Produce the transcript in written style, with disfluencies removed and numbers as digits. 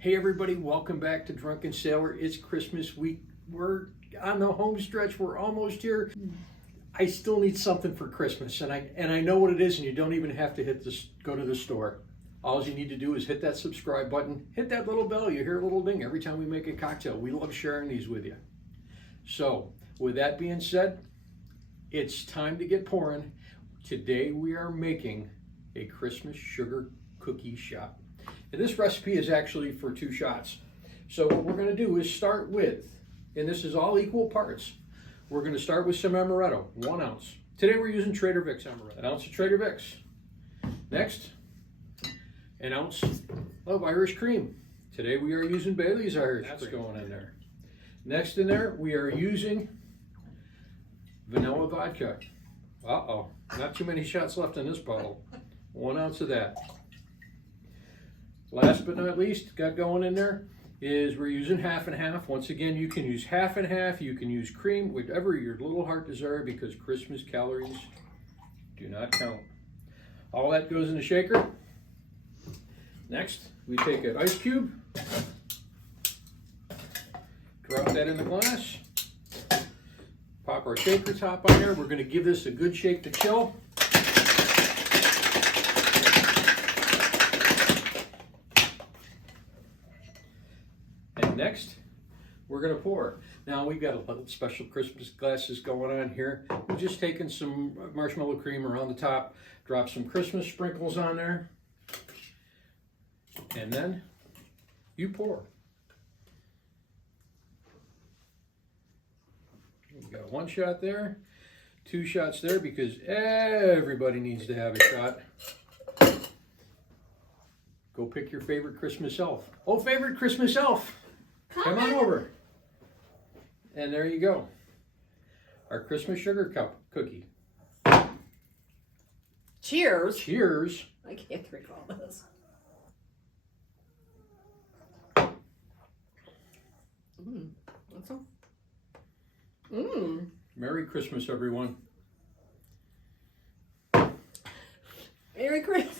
Hey everybody, welcome back to Drunken Sailor. It's Christmas week. We're on the home stretch. We're almost here. I still need something for Christmas, and I know what it is, and you don't even have to go to the store. All you need to do is hit that subscribe button, hit that little bell. You hear a little ding every time we make a cocktail. We love sharing these with you. So, with that being said, it's time to get pouring. Today we are making a Christmas sugar cookie shot. And this recipe is actually for 2 shots. So what we're going to do is start with, and this is all equal parts, we're going to start with some Amaretto, 1 ounce. Today we're using Trader Vic's Amaretto, 1 ounce of Trader Vic's. Next, 1 ounce of Irish cream. Today we are using Bailey's Irish cream. That's going in there. Next in there, we are using vanilla vodka. Uh-oh, not too many shots left in this bottle. 1 ounce of that. Last but not least, got going in there is we're using half and half. Once again, you can use half and half, you can use cream, whatever your little heart desire, because Christmas calories do not count. All that goes in the shaker. Next, we take an ice cube, drop that in the glass, pop our shaker top on there. We're going to give this a good shake to chill. And next, we're going to pour. Now we've got a little special Christmas glasses going on here. We're just taking some marshmallow cream around the top, drop some Christmas sprinkles on there, and then you pour. We've got 1 shot there, 2 shots there, because everybody needs to have a shot. Go pick your favorite Christmas elf. Oh, favorite Christmas elf! Come on over. And there you go. Our Christmas sugar cup cookie. Cheers. Cheers. I can't recall this. That's all. Merry Christmas, everyone. Merry Christmas.